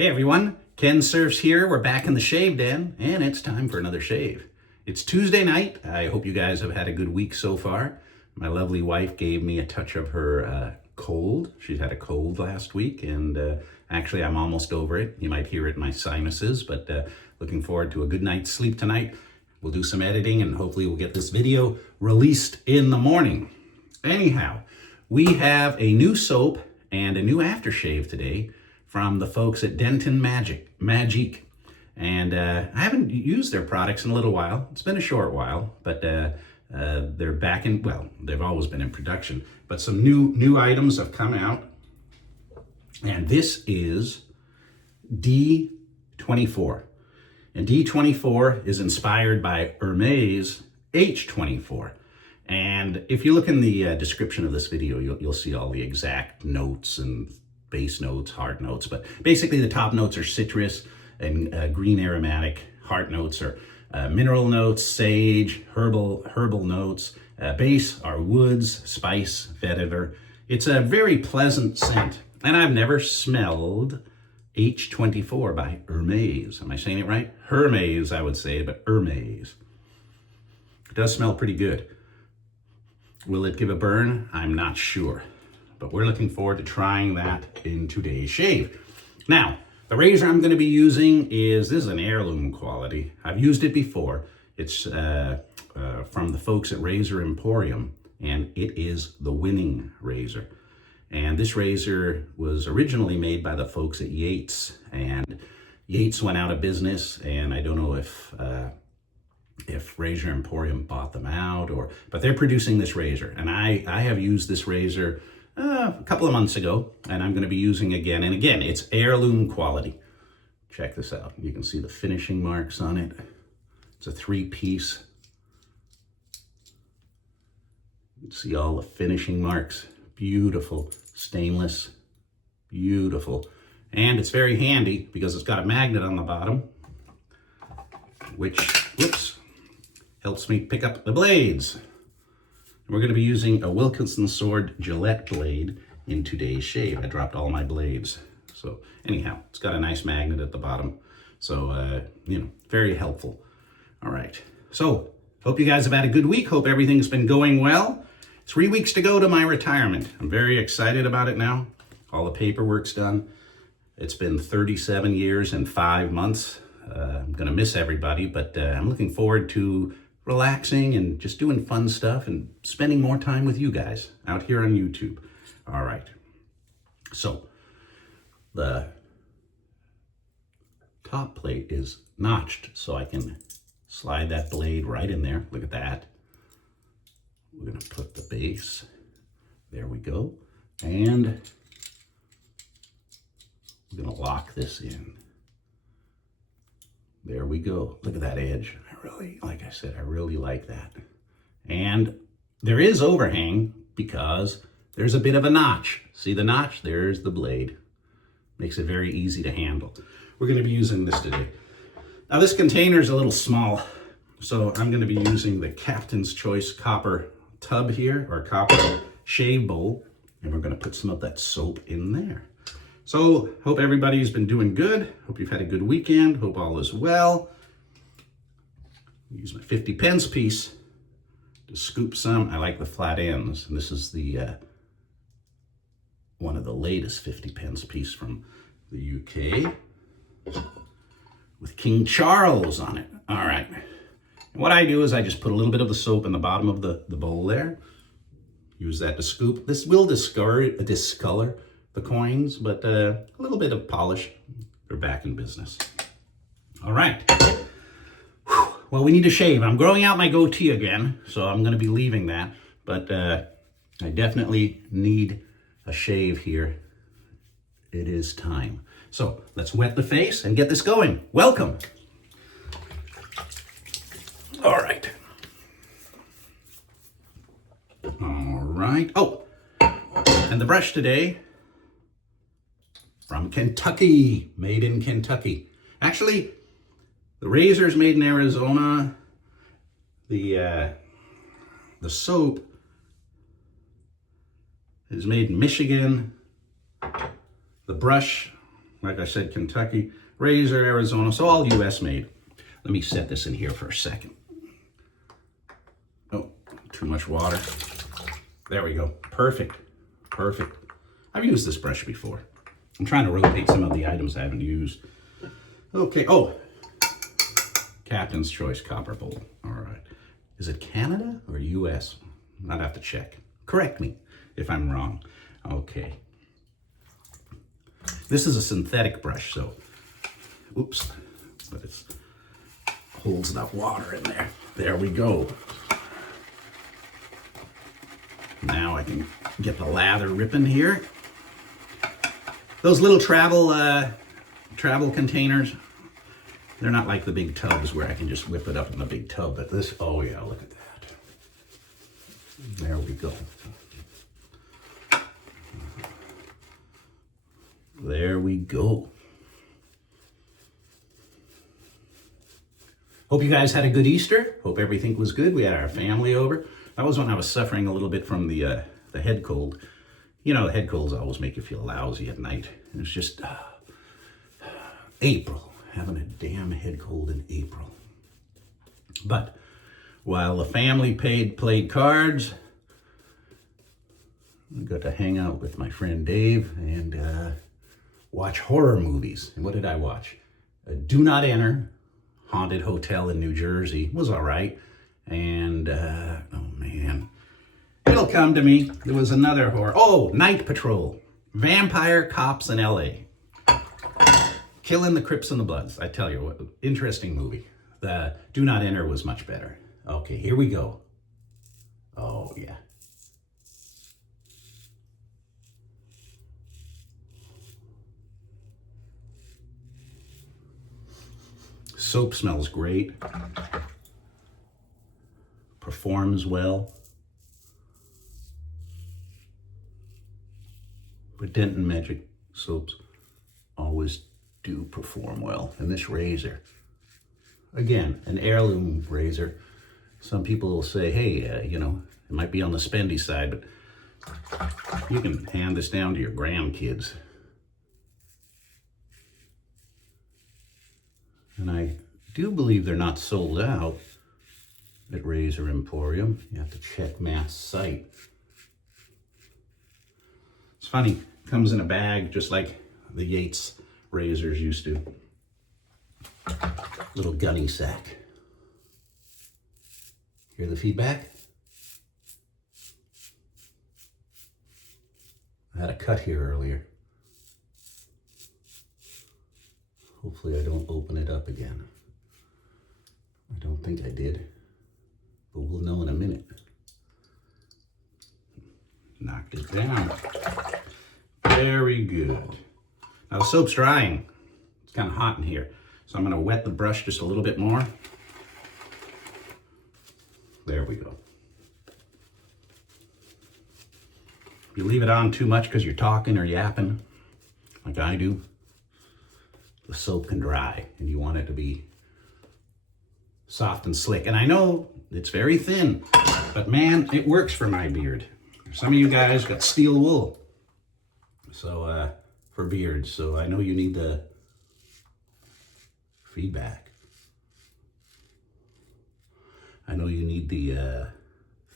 Hey everyone, Kensurfs here. We're back in the shave den and it's time for another shave. It's Tuesday night. I hope you guys have had a good week so far. My lovely wife gave me a touch of her cold. She's had a cold last week and actually I'm almost over it. You might hear it in my sinuses, but looking forward to a good night's sleep tonight. We'll do some editing and hopefully we'll get this video released in the morning. Anyhow, we have a new soap and a new aftershave today from the folks at Denton Majik. And I haven't used their products in a little while. It's been a short while, but they're back in, well, they've always been in production, but some new items have come out. And this is D24. And D24 is inspired by Hermes H24. And if you look in the description of this video, you'll see all the exact notes and base notes, heart notes. But basically the top notes are citrus and green aromatic. Heart notes are mineral notes, sage, herbal notes. Base are woods, spice, vetiver. It's a very pleasant scent. And I've never smelled H24 by Hermes. Am I saying it right? Hermes, I would say, but Hermes. It does smell pretty good. Will it give a burn? I'm not sure. But we're looking forward to trying that in today's shave. Now, the razor I'm going to be using this is an heirloom quality. I've used it before. It's from the folks at Razor Emporium, and it is the winning razor. And this razor was originally made by the folks at Yates, and Yates went out of business, and I don't know if Razor Emporium bought them out, but they're producing this razor. And I have used this razor a couple of months ago, and I'm going to be using again and again. It's heirloom quality. Check this out. You can see the finishing marks on it. It's a 3-piece. You can see all the finishing marks. Beautiful stainless, beautiful. And it's very handy because it's got a magnet on the bottom, which, whoops, helps me pick up the blades. We're going to be using a Wilkinson Sword Gillette blade in today's shave. I dropped all my blades. So anyhow, it's got a nice magnet at the bottom. So, very helpful. All right. So hope you guys have had a good week. Hope everything's been going well. 3 weeks to go to my retirement. I'm very excited about it now. All the paperwork's done. It's been 37 years and 5 months. I'm going to miss everybody, but I'm looking forward to relaxing and just doing fun stuff and spending more time with you guys out here on YouTube. All right. So the top plate is notched, so I can slide that blade right in there. Look at that. We're going to put the base. There we go. And we're going to lock this in. There we go. Look at that edge. Like I said, I really like that. And there is overhang because there's a bit of a notch. See the notch? There's the blade. Makes it very easy to handle. We're going to be using this today. Now this container is a little small, so I'm going to be using the Captain's Choice copper tub here, or copper shave bowl, and we're going to put some of that soap in there. So hope everybody's been doing good. Hope you've had a good weekend. Hope all is well. Use my 50 pence piece to scoop some. I like the flat ends. And this is the one of the latest 50 pence piece from the UK with King Charles on it. All right. And what I do is I just put a little bit of the soap in the bottom of the bowl there. Use that to scoop. This will discolor the coins, but a little bit of polish. They're back in business. All right. Well, we need to shave. I'm growing out my goatee again, so I'm going to be leaving that. But I definitely need a shave here. It is time. So let's wet the face and get this going. Welcome. All right. All right. Oh, and the brush today from Kentucky, made in Kentucky. Actually, the razor's made in Arizona. The soap is made in Michigan. The brush Like I said, Kentucky, Razor, Arizona, so all US made. Let me set this in here for a second. Oh, too much water. There we go. Perfect. Perfect. I've used this brush before. I'm trying to rotate some of the items I haven't used. Okay. Oh, Captain's Choice Copper Bowl. All right. Is it Canada or US? I'd have to check. Correct me if I'm wrong. Okay. This is a synthetic brush, so, oops, but it holds enough water in there. There we go. Now I can get the lather ripping here. Those little travel containers, they're not like the big tubs where I can just whip it up in the big tub, but this, oh yeah, look at that. There we go. There we go. Hope you guys had a good Easter. Hope everything was good. We had our family over. That was when I was suffering a little bit from the head cold. You know, the head colds always make you feel lousy at night. It was just April, having a damn head cold in April. But while the family played cards, I got to hang out with my friend Dave and watch horror movies. And what did I watch? Do Not Enter, Haunted Hotel in New Jersey. It was all right. And, oh man, it'll come to me. There was another horror. Oh, Night Patrol. Vampire Cops in LA. Killing the Crips and the Bloods. I tell you, what interesting movie. The Do Not Enter was much better. Okay, here we go. Oh, yeah. Soap smells great. Performs well. But Denton Majik soaps always do perform well. And this razor, again, an heirloom razor. Some people will say, hey, you know, it might be on the spendy side, but you can hand this down to your grandkids. And I do believe they're not sold out at Razor Emporium. You have to check Matt's site. It's funny, it comes in a bag just like the Yates razors used to. Little gunny sack. Hear the feedback? I had a cut here earlier. Hopefully I don't open it up again. I don't think I did, but we'll know in a minute. Knocked it down. Very good. Now the soap's drying. It's kind of hot in here. So I'm going to wet the brush just a little bit more. There we go. If you leave it on too much because you're talking or yapping, like I do, the soap can dry and you want it to be soft and slick. And I know it's very thin, but man, it works for my beard. Some of you guys got steel wool, so for beards, so I know you need the feedback. I know you need the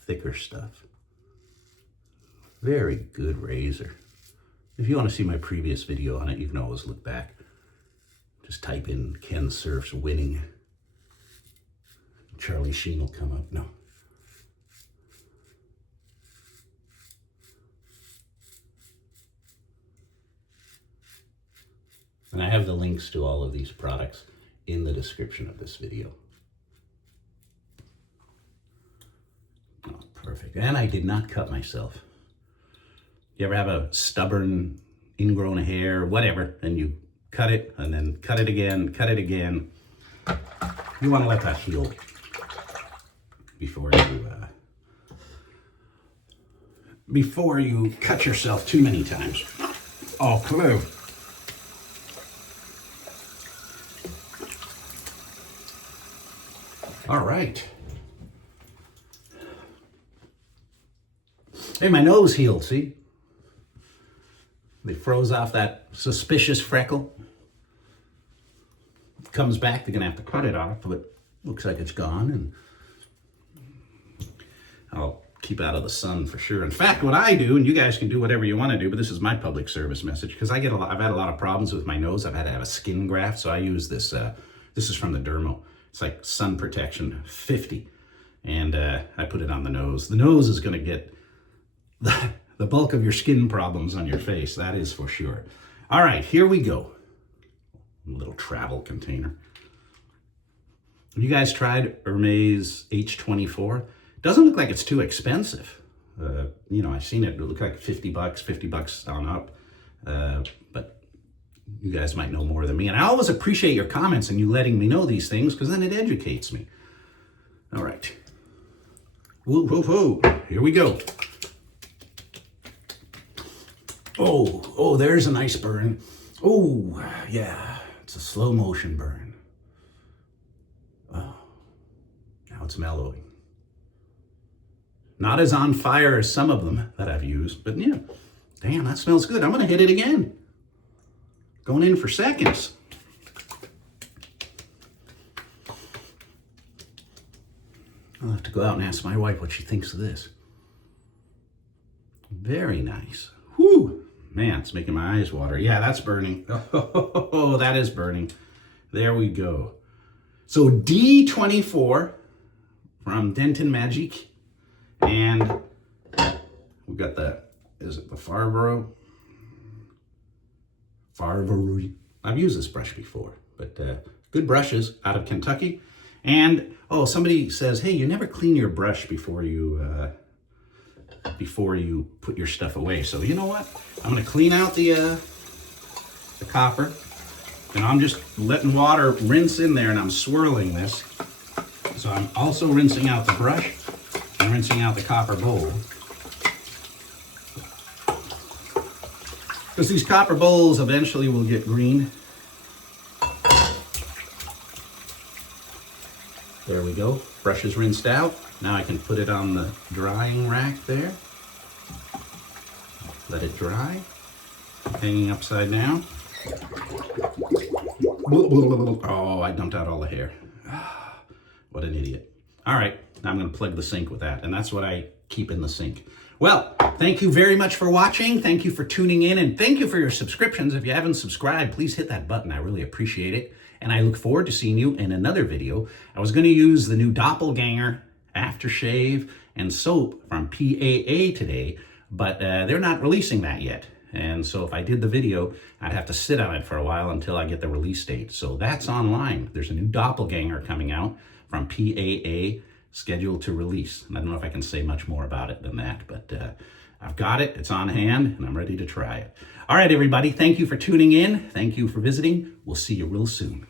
thicker stuff. Very good razor. If you want to see my previous video on it, you can always look back. Just type in Kensurfs winning. Charlie Sheen will come up. No. And I have the links to all of these products in the description of this video. Oh, perfect. And I did not cut myself. You ever have a stubborn ingrown hair, whatever, and you cut it and then cut it again, cut it again. You want to let that heal before you cut yourself too many times. Oh, hello. All right. Hey, my nose healed, see? They froze off that suspicious freckle. Comes back, they're gonna have to cut it off, but looks like it's gone, and I'll keep out of the sun for sure. In fact, what I do, and you guys can do whatever you want to do, but this is my public service message, because I've had a lot of problems with my nose. I've had to have a skin graft, so I use this. This is from the Dermo. It's like sun protection 50, and I put it on the nose. The nose is going to get the bulk of your skin problems on your face. That is for sure. All right, here we go. A little travel container. Have you guys tried Hermes H24? Doesn't look like it's too expensive. You know, I've seen it. It looked like $50 on up. But you guys might know more than me. And I always appreciate your comments and you letting me know these things, because then it educates me. All right. Whoa, whoa, whoa. Here we go. Oh, there's a nice burn. Oh, yeah. It's a slow motion burn. Oh, now it's mellowing. Not as on fire as some of them that I've used, but yeah. Damn, that smells good. I'm gonna hit it again. Going in for seconds. I'll have to go out and ask my wife what she thinks of this. Very nice. Whew. Man, it's making my eyes water. Yeah, that's burning. Oh, that is burning. There we go. So D24 from Denton Majik. And we've got is it the Farvour? Farvour. I've used this brush before, but good brushes out of Kentucky. And, oh, somebody says, hey, you never clean your brush before you put your stuff away. So you know what? I'm gonna clean out the copper, and I'm just letting water rinse in there, and I'm swirling this. So I'm also rinsing out the brush and rinsing out the copper bowl. Because these copper bowls eventually will get green. There we go. Brush is rinsed out. Now I can put it on the drying rack there. Let it dry. Hanging upside down. Oh, I dumped out all the hair. What an idiot. All right, now I'm going to plug the sink with that, and that's what I keep in the sink. Well, thank you very much for watching. Thank you for tuning in, and thank you for your subscriptions. If you haven't subscribed, please hit that button. I really appreciate it, and I look forward to seeing you in another video. I was going to use the new Doppelganger Aftershave and soap from PAA today, but they're not releasing that yet. And so if I did the video, I'd have to sit on it for a while until I get the release date. So that's online. There's a new Doppelganger coming out from PAA, scheduled to release. And I don't know if I can say much more about it than that, but I've got it, it's on hand, and I'm ready to try it. All right, everybody, thank you for tuning in. Thank you for visiting. We'll see you real soon.